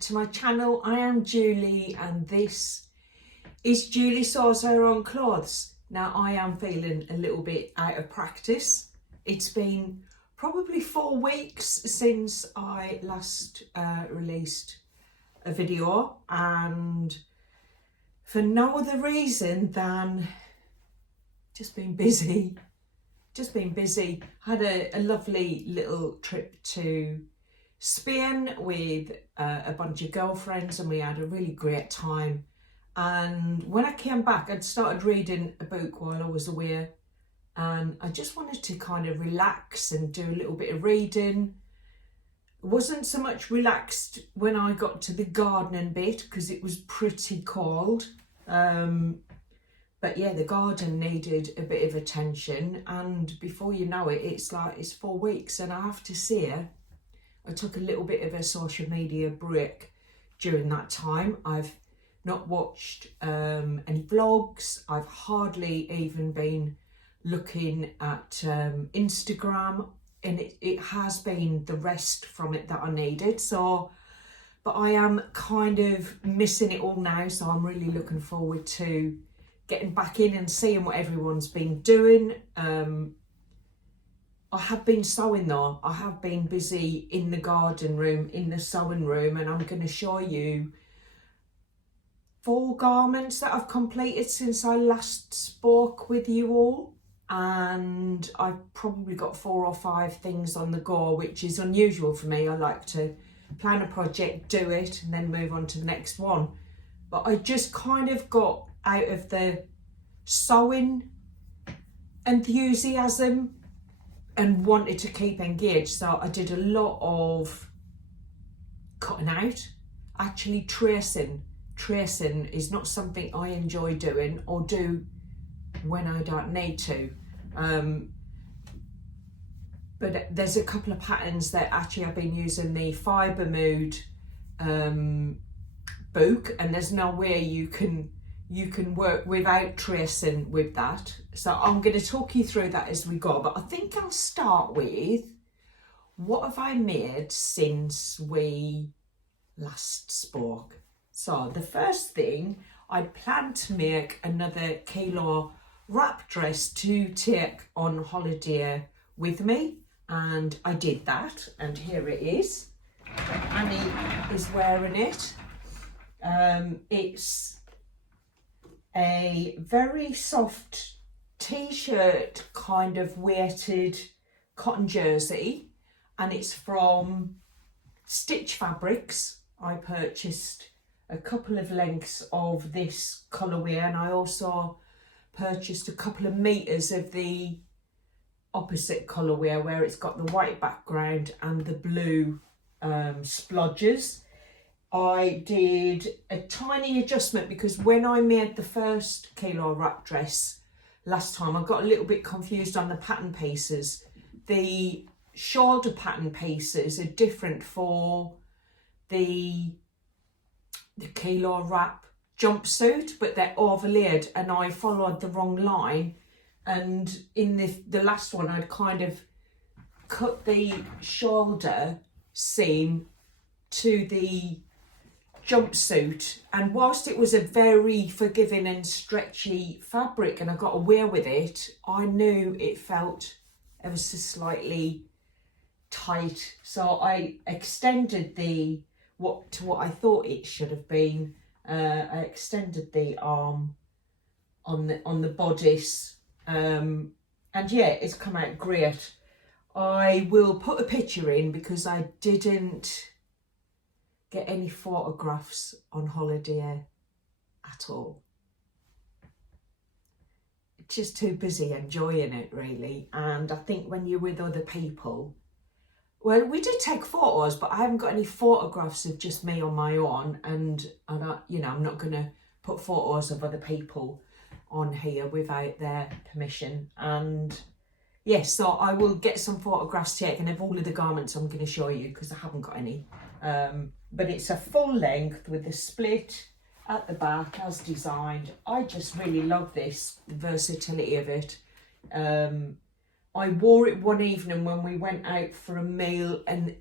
to my channel. I am Julie and this is Julie Sews Her Own Clothes. Now I am feeling a little bit out of practice. It's been probably 4 weeks since I last released a video, and for no other reason than just been busy. Had a lovely little trip to Spain with a bunch of girlfriends, and we had a really great time. And when I came back, I'd started reading a book while I was away, and I just wanted to kind of relax and do a little bit of reading. It wasn't so much relaxed when I got to the gardening bit because it was pretty cold. But yeah, the garden needed a bit of attention, and before you know it, it's 4 weeks. And I have to say, I took a little bit of a social media break during that time. I've not watched any vlogs. I've hardly even been looking at Instagram, and it has been the rest from it that I needed. So, but I am kind of missing it all now, so I'm really looking forward to getting back in and seeing what everyone's been doing. I have been sewing though. I have been busy in the garden room, in the sewing room, and I'm going to show you 4 garments that I've completed since I last spoke with you all. And I've probably got 4 or 5 things on the go, which is unusual for me. I like to plan a project, do it, and then move on to the next one. But I just kind of got out of the sewing enthusiasm and wanted to keep engaged. So I did a lot of cutting out. Actually, tracing is not something I enjoy doing or do when I don't need to. But there's a couple of patterns that actually I've been using the Fibre Mood book, and there's no way you can work without tracing with that. So I'm going to talk you through that as we go. But I think I'll start with, what have I made since we last spoke? So the first thing, I plan to make another Kielo Wrapdress to take on holiday with me, and I did that, and here it is. Annie is wearing it. It's a very soft t-shirt kind of weighted cotton jersey, and it's from Stitcht Fabrics. I purchased a couple of lengths of this colourway, and I also purchased a couple of meters of the opposite colourway where it's got the white background and the blue splodges. I did a tiny adjustment because when I made the first Kielo Wrapdress last time, I got a little bit confused on the pattern pieces. The shoulder pattern pieces are different for the Kielo Wrap jumpsuit, but they're overlaid, and I followed the wrong line. And in the last one, I'd kind of cut the shoulder seam to the jumpsuit, and whilst it was a very forgiving and stretchy fabric and I got away with it, I knew it felt ever so slightly tight. So I extended to what I thought it should have been. I extended the arm on the bodice, and yeah, it's come out great. I will put a picture in because I didn't get any photographs on holiday at all. Just too busy enjoying it, really. And I think when you're with other people, well, we did take photos, but I haven't got any photographs of just me on my own, and I'm not going to put photos of other people on here without their permission. And yes, so I will get some photographs taken of all of the garments I'm going to show you because I haven't got any. But it's a full length with the split at the back as designed. I just really love this versatility of it. I wore it one evening when we went out for a meal, and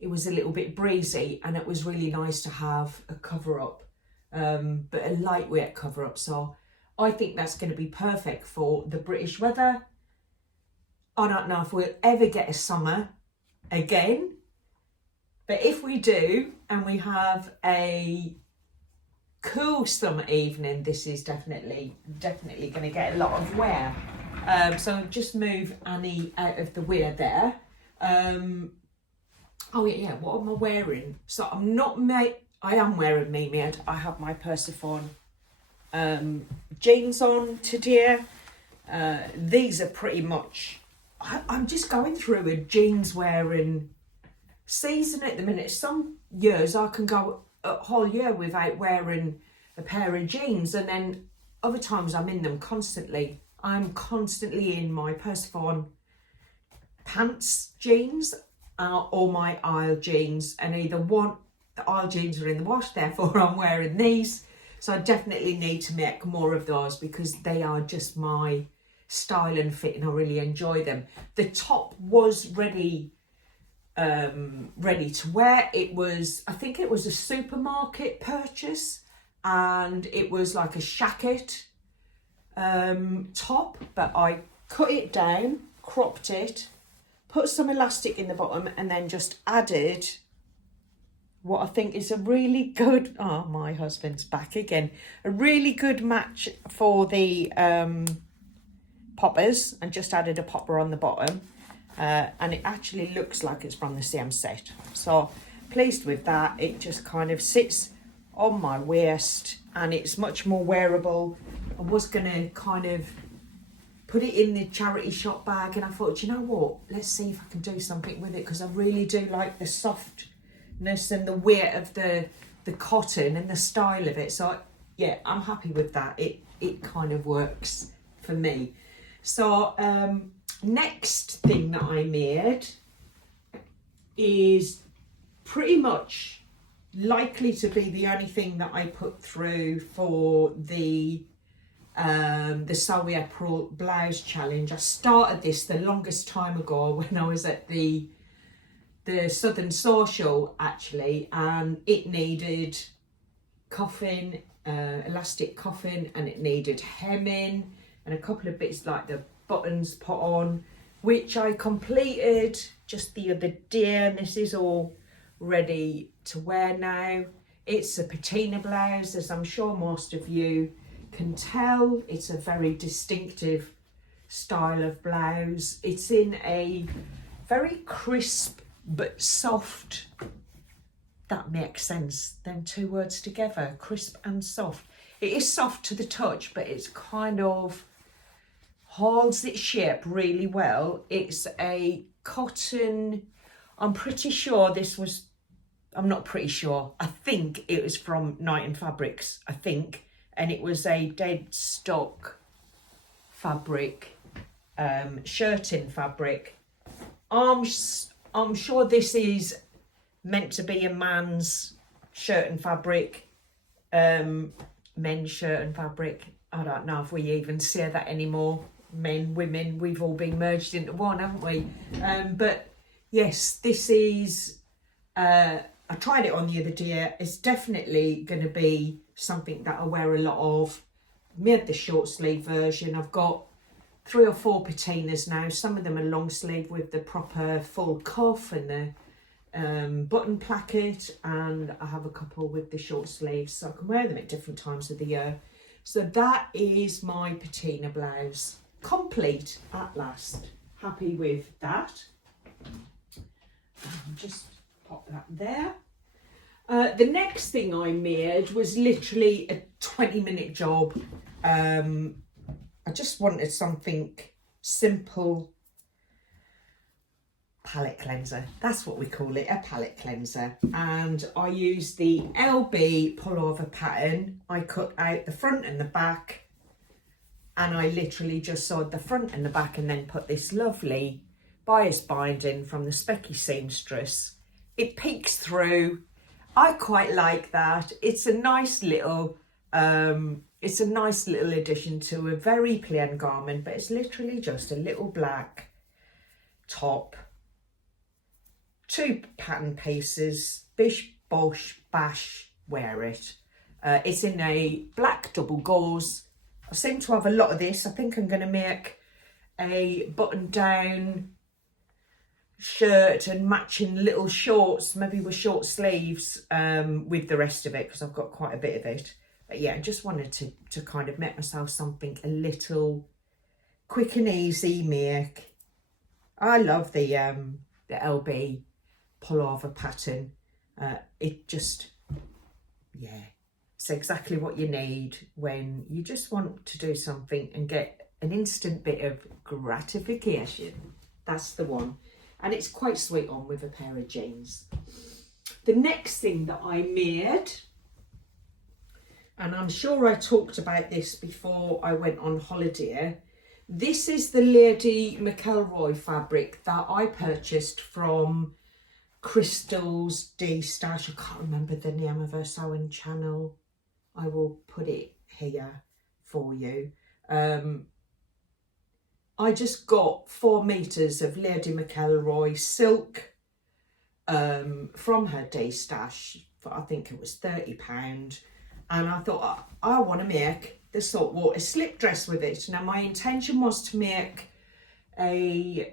it was a little bit breezy, and it was really nice to have a cover up, but a lightweight cover up. So I think that's going to be perfect for the British weather. I don't know if we'll ever get a summer again, but if we do and we have a cool summer evening, this is definitely going to get a lot of wear. So just move Annie out of the way there. Oh yeah, what am I wearing? So I am wearing Mimi. I have my Persephone jeans on today. These are pretty much, I'm just going through a jeans wearing season at the minute. Some years I can go a whole year without wearing a pair of jeans, and then other times I'm in them constantly. I'm constantly in my Persephone pants jeans or my aisle jeans, and the aisle jeans are in the wash, therefore I'm wearing these. So I definitely need to make more of those because they are just my style and fit, and I really enjoy them. The top was ready to wear. I think it was a supermarket purchase, and it was like a shacket top, but I cut it down, cropped it, put some elastic in the bottom, and then just added what I think is a really good, oh, my husband's back again, a really good match for the poppers, and just added a popper on the bottom, and it actually looks like it's from the same set. So pleased with that. It just kind of sits on my waist and it's much more wearable. I was going to kind of put it in the charity shop bag, and I thought, you know what, let's see if I can do something with it, because I really do like the softness and the weight of the cotton and the style of it. So yeah, I'm happy with that. It kind of works for me. So next thing that I made is pretty much likely to be the only thing that I put through for the SaltwaterSlipDress blouse challenge. I started this the longest time ago when I was at the Southern Social actually, and it needed cuffing, elastic cuffing, and it needed hemming and a couple of bits like the buttons put on, which I completed just the other day, and this is all ready to wear now. It's a patina blouse, as I'm sure most of you can tell. It's a very distinctive style of blouse. It's in a very crisp but soft, that makes sense, them two words together, crisp and soft. It is soft to the touch, but it's kind of holds its shape really well. It's a cotton, I'm pretty sure this was, I'm not pretty sure, I think it was from Stitcht Fabrics, I think, and it was a dead stock fabric, shirting fabric. I'm sure this is meant to be a man's shirt and fabric, men's shirt and fabric. I don't know if we even say that anymore. Men, women, we've all been merged into one, haven't we? But yes, this is, I tried it on the other day. It's definitely going to be something that I wear a lot of. Made the short sleeve version. I've got 3 or 4 patinas now. Some of them are long sleeve with the proper full cuff and the button placket, and I have a couple with the short sleeves, so I can wear them at different times of the year. So that is my patina blouse, complete at last. Happy with that. Just pop that there. The next thing I made was literally a 20-minute job. I just wanted something simple. Palette cleanser, that's what we call it, a palette cleanser. And I used the LB pullover pattern. I cut out the front and the back, and I literally just sewed the front and the back, and then put this lovely bias binding from the Specky seamstress. It peeks through. I quite like that. It's a nice little addition to a very plain garment, but it's literally just a little black top, 2 pattern pieces, bish, bosh, bash, wear it. It's in a black double gauze. I seem to have a lot of this. I think I'm going to make a button down shirt and matching little shorts, maybe with short sleeves, with the rest of it, because I've got quite a bit of it. But yeah, I just wanted to kind of make myself something a little quick and easy make. I love the LB pullover pattern. It just, yeah, it's exactly what you need when you just want to do something and get an instant bit of gratification. That's the one. And it's quite sweet on with a pair of jeans. The next thing that I made, and I'm sure I talked about this before I went on holiday, this is the Lady McElroy fabric that I purchased from Crystal's D-Stash. I can't remember the name of her sewing channel. I will put it here for you. I just got 4 meters of Lady McElroy silk from her D-Stash for, I think it was £30. And I thought, I want to make the saltwater slip dress with it. Now, my intention was to make a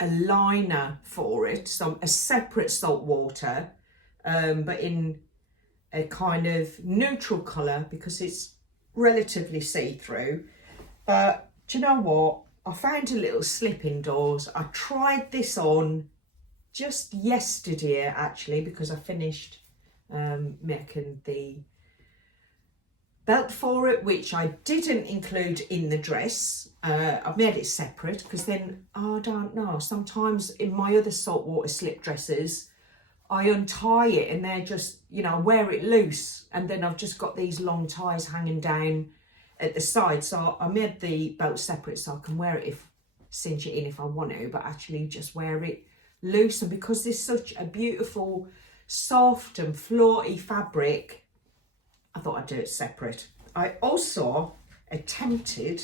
liner for it, so a separate saltwater, but in a kind of neutral colour because it's relatively see-through. But do you know what? I found a little slip indoors. I tried this on just yesterday actually, because I finished making the belt for it, which I didn't include in the dress. I've made it separate because then, I don't know, sometimes in my other saltwater slip dresses I untie it and they're just, you know, wear it loose, and then I've just got these long ties hanging down at the side. So I made the belt separate so I can wear it, cinch it in if I want to, but actually just wear it loose. And because it's such a beautiful soft and floaty fabric, I thought I'd do it separate. I also attempted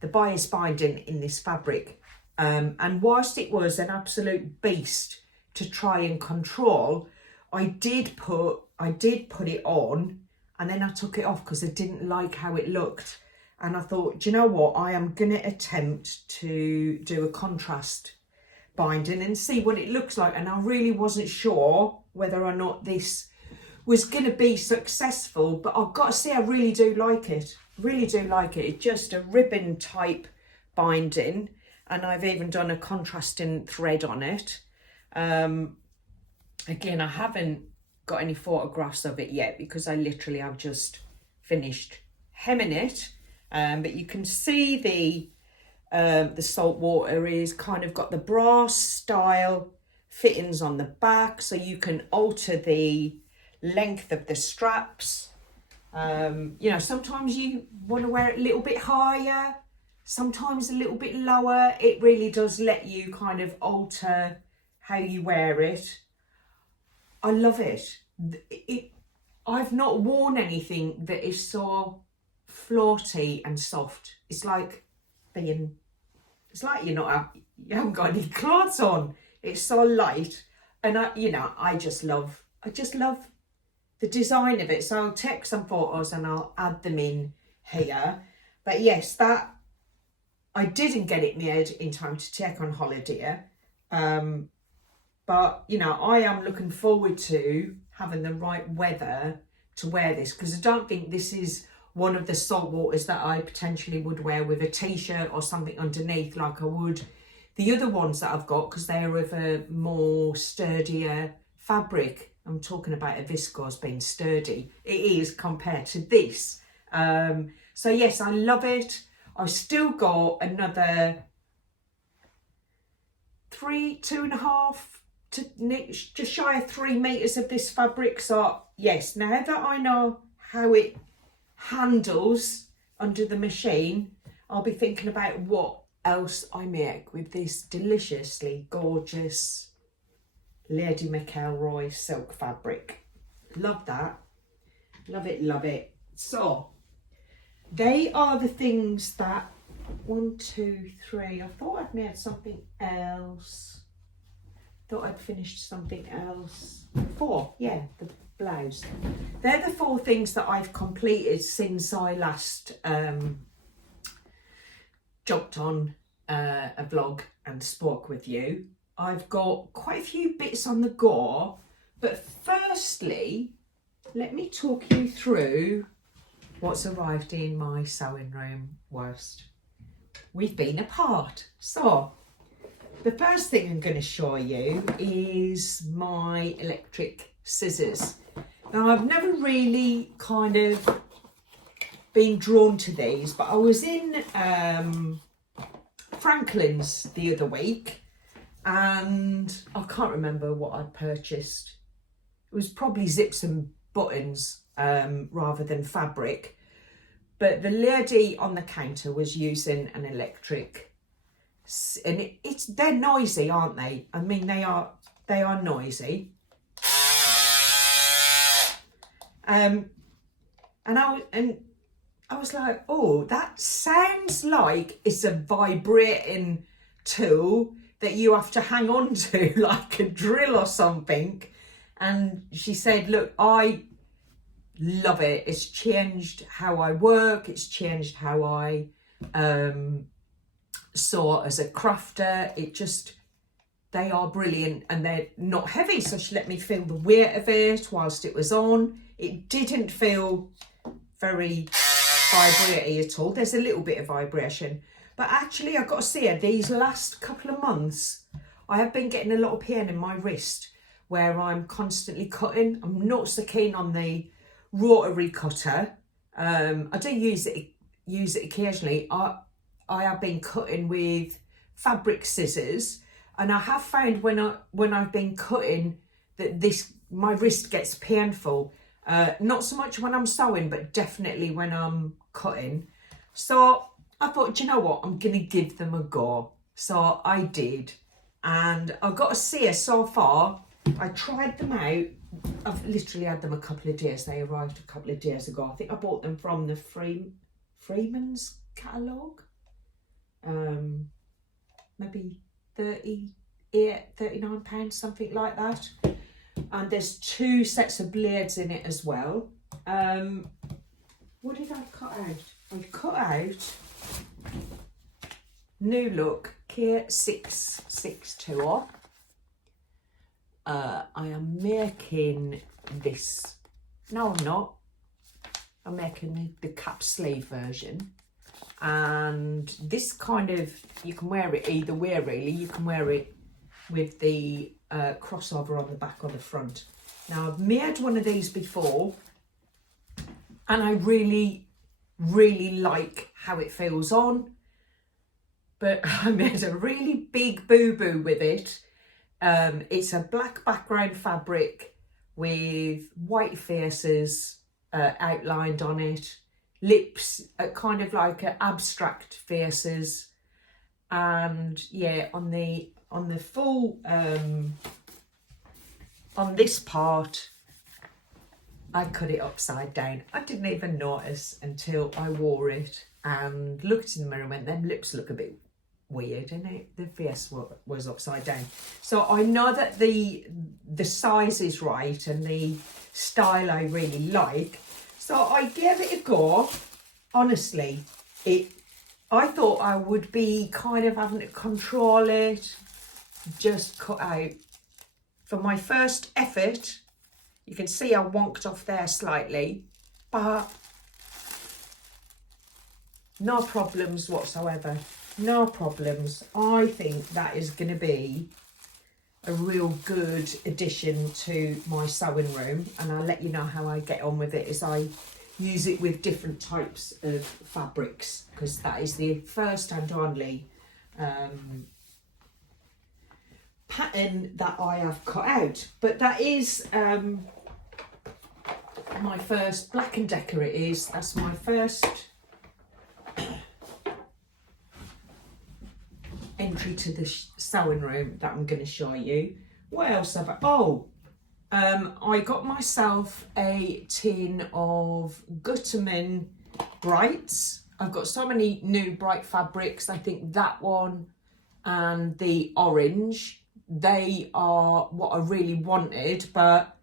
the bias binding in this fabric, and whilst it was an absolute beast to try and control, I did put it on, and then I took it off because I didn't like how it looked. And I thought, do you know what, I am going to attempt to do a contrast binding and see what it looks like. And I really wasn't sure whether or not this was going to be successful, but I've got to say I really do like it. Really do like it. It's just a ribbon type binding, and I've even done a contrasting thread on it. Again, I haven't got any photographs of it yet because I literally have just finished hemming it, but you can see the saltwater is kind of got the brass style fittings on the back, so you can alter the length of the straps. You know, sometimes you want to wear it a little bit higher, sometimes a little bit lower. It really does let you kind of alter how you wear it. I love it. I've not worn anything that is so floaty and soft. It's like you haven't got any clothes on. It's so light, and I just love the design of it. So I'll take some photos and I'll add them in here. But yes, that I didn't get it made in time to take on holiday. But, you know, I am looking forward to having the right weather to wear this, because I don't think this is one of the saltwaters that I potentially would wear with a t-shirt or something underneath like I would the other ones that I've got, because they're of a more sturdier fabric. I'm talking about a viscose being sturdy. It is compared to this. So yes, I love it. I've still got another 2.5 to just shy of 3 meters of this fabric. So yes, now that I know how it handles under the machine, I'll be thinking about what else I make with this deliciously gorgeous Lady McElroy silk fabric. Love that. Love it, love it. So they are the things that 1, 2, 3. I thought I'd made something else. Thought I'd finished something else. 4, yeah, the blouse. They're the 4 things that I've completed since I last jumped on a vlog and spoke with you. I've got quite a few bits on the go, but firstly, let me talk you through what's arrived in my sewing room whilst we've been apart. So, the first thing I'm going to show you is my electric scissors. Now, I've never really kind of been drawn to these, but I was in Franklin's the other week and I can't remember what I purchased. It was probably zips and buttons rather than fabric, but the lady on the counter was using an electric, and they're noisy, aren't they? I mean, they are noisy. And I was like, oh, that sounds like it's a vibrating tool that you have to hang on to, like a drill or something. And she said, look, I love it. It's changed how I work. It's changed how I sew as a crafter. They are brilliant and they're not heavy. So she let me feel the weight of it whilst it was on. It didn't feel very vibrating at all. There's a little bit of vibration. But actually, I've got to say, these last couple of months, I have been getting a lot of pain in my wrist where I'm constantly cutting. I'm not so keen on the rotary cutter. I do use it occasionally. I have been cutting with fabric scissors, and I have found when I've been cutting that my wrist gets painful. Not so much when I'm sewing, but definitely when I'm cutting. So I thought, you know what, I'm going to give them a go. So I did. And I've got to say, so far, I tried them out. I've literally had them a couple of days. They arrived a couple of days ago. I think I bought them from the Freeman's catalogue. Maybe £39, something like that. And there's 2 sets of blades in it as well. What did I cut out? I cut out New Look K662. I am making this. No, I'm not. I'm making the cap sleeve version. And this kind of, you can wear it either way really. You can wear it with the crossover on the back or the front. Now, I've made one of these before and I really, really like how it feels on, but I made a really big boo-boo with it. It's a black background fabric with white faces outlined on it, lips kind of like abstract faces, and yeah, on the full on this part I cut it upside down. I didn't even notice until I wore it and looked in the mirror and went, them lips look a bit weird, and the face was upside down. So I know that the size is right and the style I really like. So I gave it a go. Honestly, I thought I would be kind of having to control it, just cut out. For my first effort, you can see I wonked off there slightly, but no problems whatsoever. No problems. I think that is going to be a real good addition to my sewing room, and I'll let you know how I get on with it as I use it with different types of fabrics, because that is the first and only pattern that I have cut out. But that is my first Black & Decker. It is. That's my first entry to the sewing room that I'm going to show you. What else have I got myself a tin of Gutterman Brights. I've got so many new bright fabrics. I think that one and the orange, they are what I really wanted, but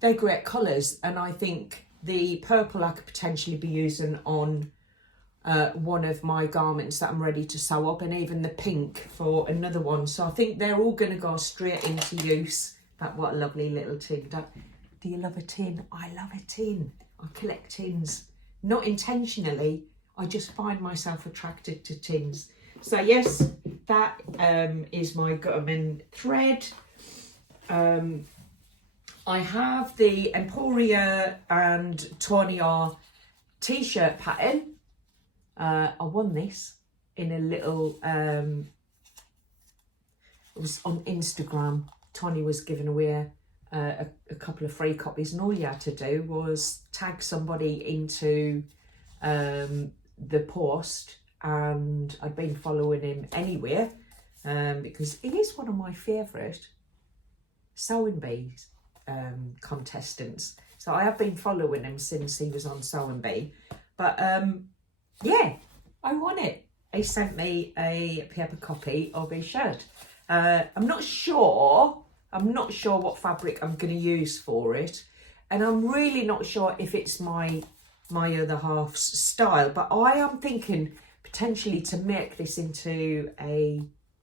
they're great colours. And I think the purple I could potentially be using on one of my garments that I'm ready to sew up, and even the pink for another one. So I think they're all going to go straight into use. But what a lovely little tin. Do you love a tin? I love a tin. I collect tins. Not intentionally, I just find myself attracted to tins. So yes, that is my Gutterman thread. I have the Emporia and Tony R t-shirt pattern. I won this in a little, it was on Instagram. Tony was giving away a couple of free copies, and all you had to do was tag somebody into the post, and I'd been following him anyway because he is one of my favourite sewing bees contestants. So I have been following him since he was on Sewing Bee. But yeah, I won it. He sent me a paper copy of his shirt. I'm not sure what fabric I'm going to use for it, and I'm really not sure if it's my other half's style, but I am thinking potentially to make this into a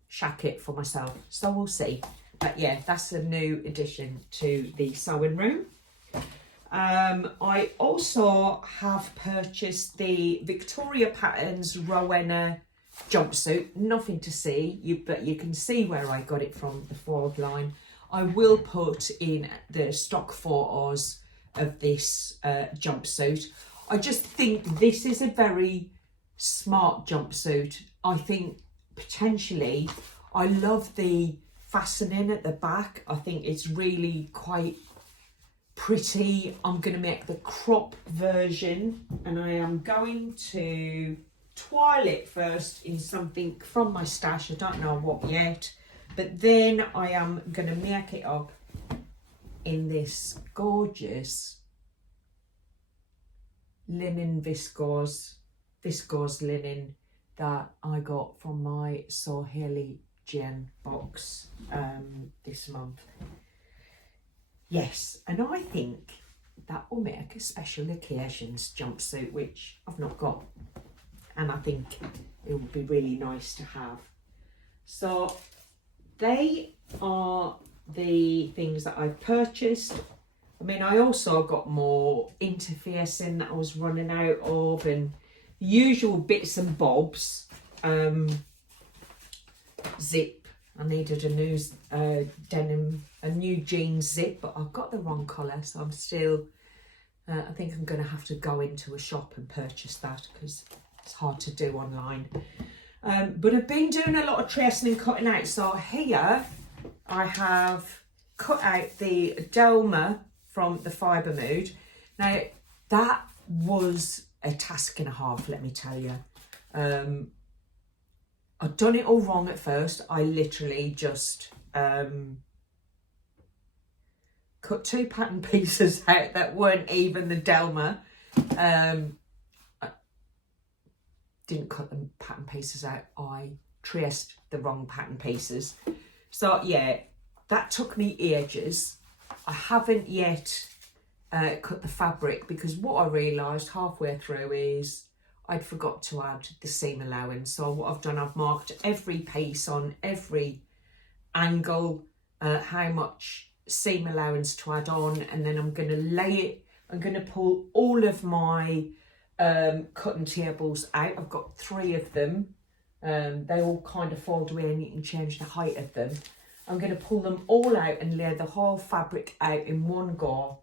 jacket for myself, so we'll see. But yeah, that's a new addition to the sewing room. I also have purchased the Victoria Patterns Rowena jumpsuit. Nothing to see, but you can see where I got it from, the forward line. I will put in the stock photos of this jumpsuit. I just think this is a very smart jumpsuit. I think potentially, I love the fastening at the back. I think it's really quite pretty. I'm going to make the crop version, and I am going to twirl it first in something from my stash. I don't know what yet, but then I am going to make it up in this gorgeous linen viscose linen that I got from my Sohaili Jen box this month. Yes, and I think that will make a special occasions jumpsuit, which I've not got, and I think it would be really nice to have. So they are the things that I've purchased. I mean, I also got more interfacing that I was running out of, and the usual bits and bobs. Zip. I needed a new denim, a new jeans zip, but I've got the wrong colour, so I'm still, I think I'm going to have to go into a shop and purchase that because it's hard to do online. But I've been doing a lot of tracing and cutting out. So here I have cut out the Delma from the Fibre Mood. Now that was a task and a half, let me tell you. I'd done it all wrong at first. I literally just cut two pattern pieces out that weren't even the Delma. I didn't cut the pattern pieces out. I traced the wrong pattern pieces. So yeah, that took me ages. I haven't yet cut the fabric because what I realised halfway through is I'd forgot to add the seam allowance. So what I've done, I've marked every piece on every angle, how much seam allowance to add on, and then I'm going to lay it. I'm going to pull all of my cutting tables out. I've got 3 of them. They all kind of fold away and you can change the height of them. I'm going to pull them all out and lay the whole fabric out in one go.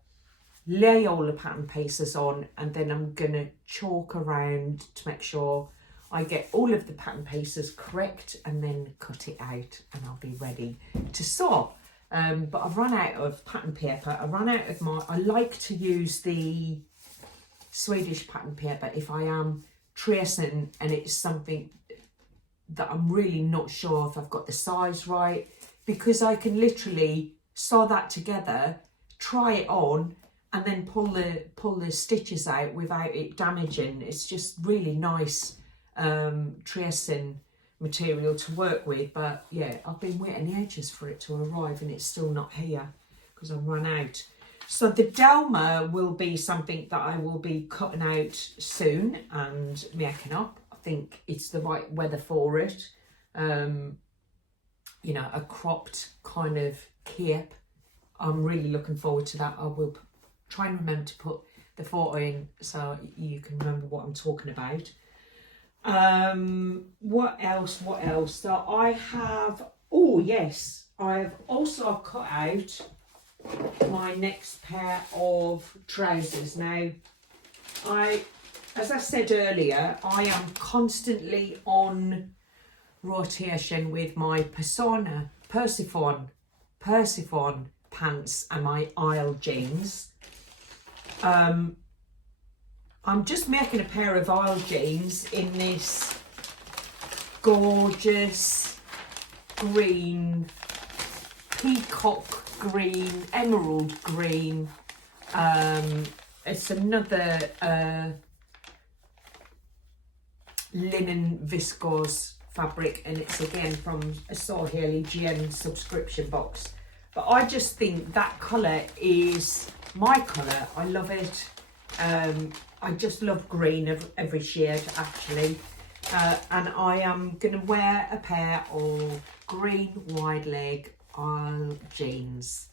Lay all the pattern pieces on, and then I'm going to chalk around to make sure I get all of the pattern pieces correct, and then cut it out and I'll be ready to sew. But I've run out of pattern paper. I like to use the Swedish pattern paper if I am tracing and it's something that I'm really not sure if I've got the size right, because I can literally sew that together, try it on, and then pull the stitches out without it damaging. It's just really nice tracing material to work with. But yeah, I've been waiting ages for it to arrive and it's still not here because I've run out. So the Delma will be something that I will be cutting out soon and making up. I think it's the right weather for it. You know, a cropped kind of cape. I'm really looking forward to that. I will try and remember to put the photo in so you can remember what I'm talking about. What else? So I have, oh yes, I've also cut out my next pair of trousers. Now, as I said earlier, I am constantly on rotation with my Persephone pants and my Isle jeans. I'm just making a pair of Isle jeans in this gorgeous green, peacock green, emerald green. It's another linen viscose fabric, and it's again from a SaltwaterSlipDress subscription box. But I just think that colour is my colour. I love it. I just love green of every shade actually. And I am going to wear a pair of green wide leg Isle jeans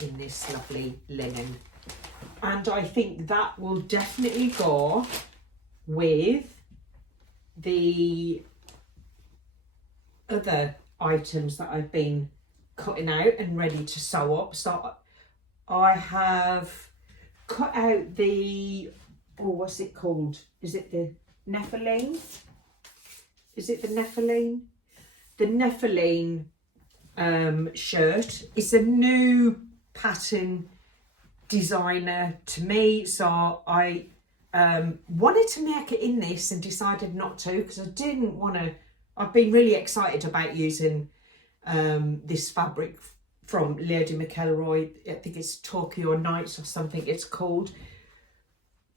in this lovely linen. And I think that will definitely go with the other items that I've been cutting out and ready to sew up. So I have cut out the, oh, what's it called? Is it the Nephilim? Is it the Nephilim? The Nephilim shirt. It's a new pattern designer to me, so I wanted to make it in this and decided not to because I didn't want to. I've been really excited about using this fabric from Lady McElroy. I think it's Tokyo Nights or something it's called.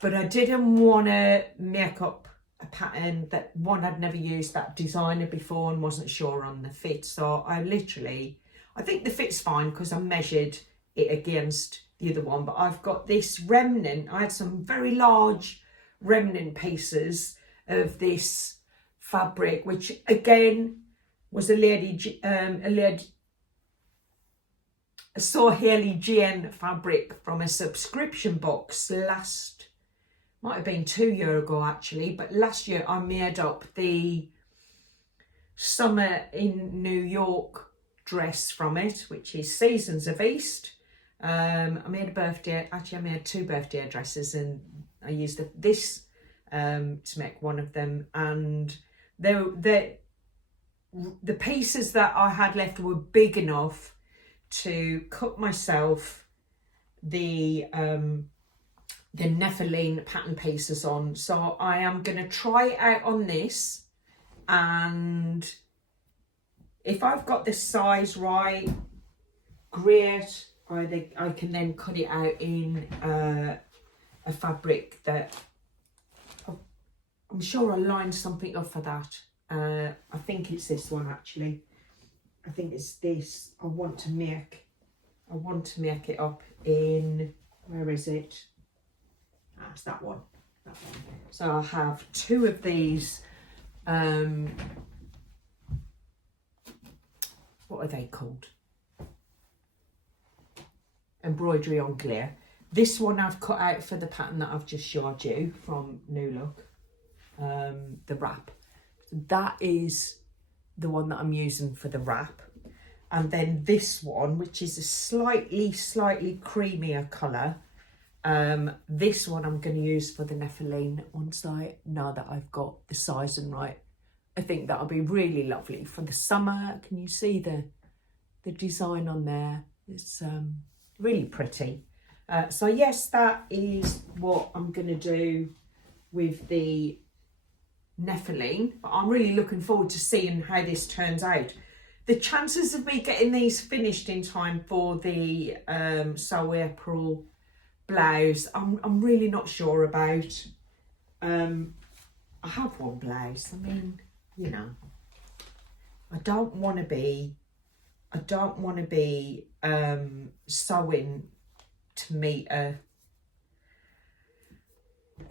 But I didn't want to make up a pattern that one I'd never used that designer before and wasn't sure on the fit. So I think the fit's fine because I measured it against the other one. But I've got this remnant. I had some very large remnant pieces of this fabric, which again was a SaltwaterSlipDress fabric from a subscription box might have been 2 years ago actually, but last year I made up the Summer in New York dress from it, which is Seasons of East. I made two birthday dresses and I used this to make one of them, and the pieces that I had left were big enough to cut myself the Nephilim pattern pieces on. So I am going to try it out on this, and if I've got the size right, great. I can then cut it out in a fabric that I'm sure I'll line something up for that. I think it's this one actually. I think it's this. I want to make it up in, where is it? That's that one. So I have two of these, what are they called? Embroidery on clear. This one I've cut out for the pattern that I've just showed you from New Look, the wrap. That is the one that I'm using for the wrap. And then this one, which is a slightly creamier colour, this one I'm going to use for the Nephilim once now that I've got the sizing right. I think that'll be really lovely for the summer. Can you see the design on there? It's really pretty. So yes, that is what I'm going to do with the Nephilim, but I'm really looking forward to seeing how this turns out. The chances of me getting these finished in time for the So April blouse I'm really not sure about. I have one blouse. I mean, you know, I don't want to be sewing to meet a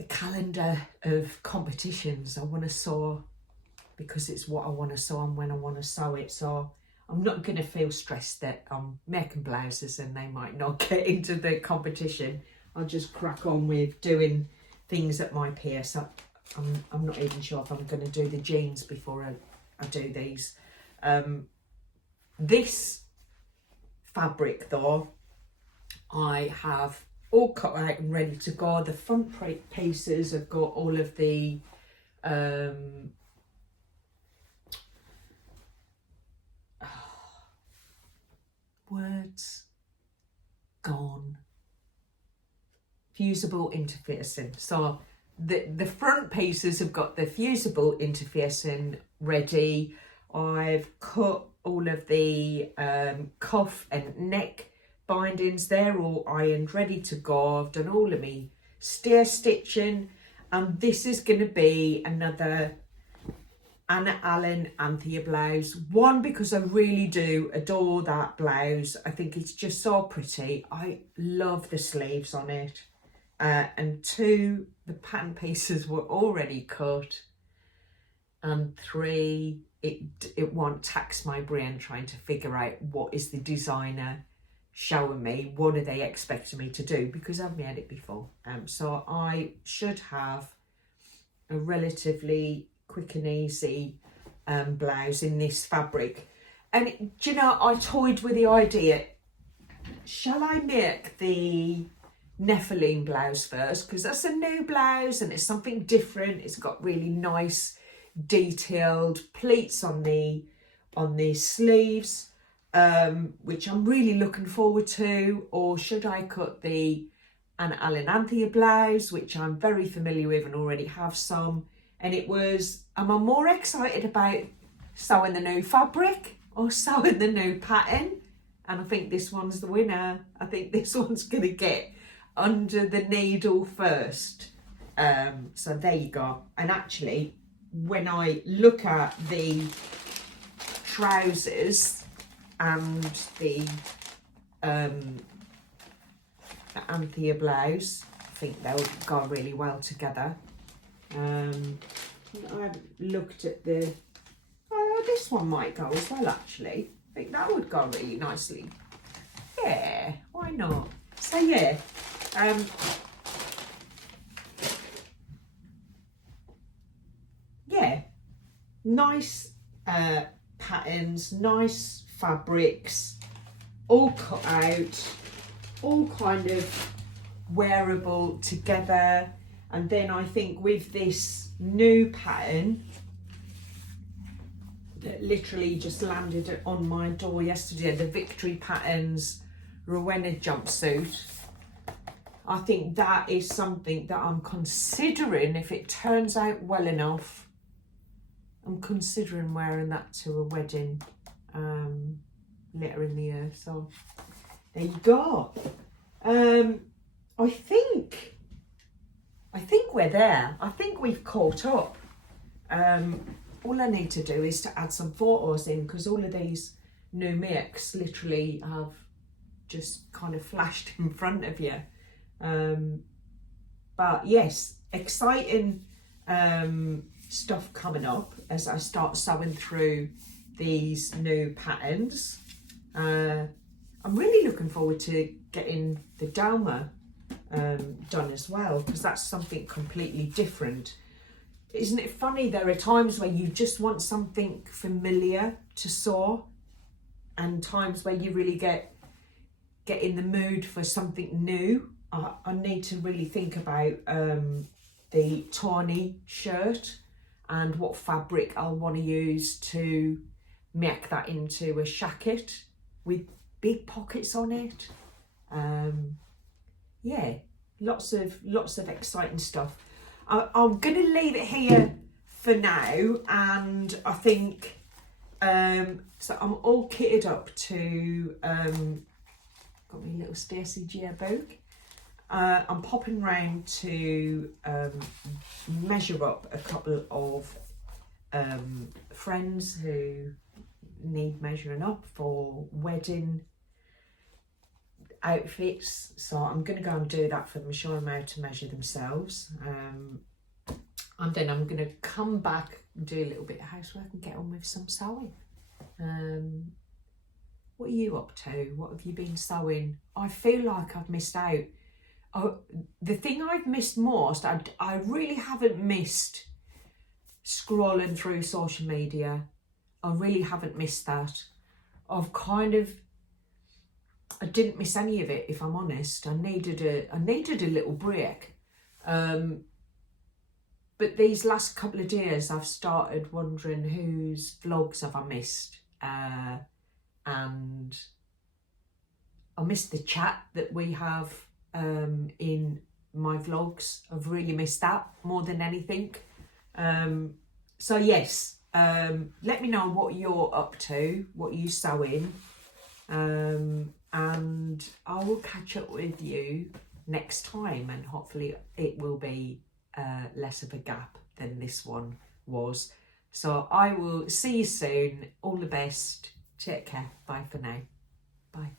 calendar of competitions. I want to sew because it's what I want to sew and when I want to sew it. So I'm not going to feel stressed that I'm making blouses and they might not get into the competition. I'll just crack on with doing things at my pace. I'm not even sure if I'm going to do the jeans before I do these. This fabric though, I have all cut out and ready to go. The front pieces have got all of the words gone. Fusible interfacing. So the front pieces have got the fusible interfacing ready. I've cut all of the cuff and neck bindings. They're all ironed, ready to go. I've done all of me stair stitching, and this is going to be another Anna Allen Anthea blouse. One, because I really do adore that blouse. I think it's just so pretty. I love the sleeves on it. And two, the pattern pieces were already cut. And three, it won't tax my brain trying to figure out what is the designer showing me, what are they expecting me to do, because I've made it before. So I should have a relatively quick and easy blouse in this fabric. And do you know, I toyed with the idea, shall I make the Nephilim blouse first, because that's a new blouse and it's something different. It's got really nice detailed pleats on the sleeves, which I'm really looking forward to. Or should I cut the Anna Allen Anthea blouse, which I'm very familiar with and already have some? And it was, am I more excited about sewing the new fabric or sewing the new pattern? And I think this one's the winner. I think this one's going to get under the needle first. So there you go. And actually, when I look at the trousers and the Anthea blouse, I think they'll go really well together. I haven't looked at the, oh, this one might go as well actually. I think that would go really nicely. Yeah, why not? So yeah, yeah, nice patterns, nice fabrics, all cut out, all kind of wearable together. And then I think with this new pattern that literally just landed on my door yesterday, the Victory Patterns Rowena jumpsuit, I think that is something that I'm considering, if it turns out well enough, I'm considering wearing that to a wedding later in the year. So there you go. I think we're there. I think we've caught up. All I need to do is to add some photos in, because all of these new makes literally have just kind of flashed in front of you. But yes, exciting stuff coming up as I start sewing through these new patterns. I'm really looking forward to getting the Dalma done as well, because that's something completely different. Isn't it funny, there are times where you just want something familiar to sew, and times where you really get in the mood for something new. I need to really think about the tawny shirt and what fabric I'll want to use to make that into a shacket with big pockets on it. Yeah, lots of exciting stuff. I'm going to leave it here for now, and I think so I'm all kitted up to got my little Stacey Gia book, I'm popping round to measure up a couple of friends who need measuring up for wedding outfits, so I'm going to go and do that for them, show them how to measure themselves, and then I'm going to come back and do a little bit of housework and get on with some sewing. What are you up to? What have you been sewing? I feel like I've missed out. The thing I've missed most, I really haven't missed scrolling through social media. I really haven't missed that. I didn't miss any of it, if I'm honest. I needed a little break. But these last couple of days, I've started wondering whose vlogs have I missed. And I missed the chat that we have in my vlogs. I've really missed that more than anything. So yes, let me know what you're up to, what you're sewing, and I will catch up with you next time, and hopefully it will be less of a gap than this one was. So I will see you soon. All the best. Take care. Bye for now. Bye.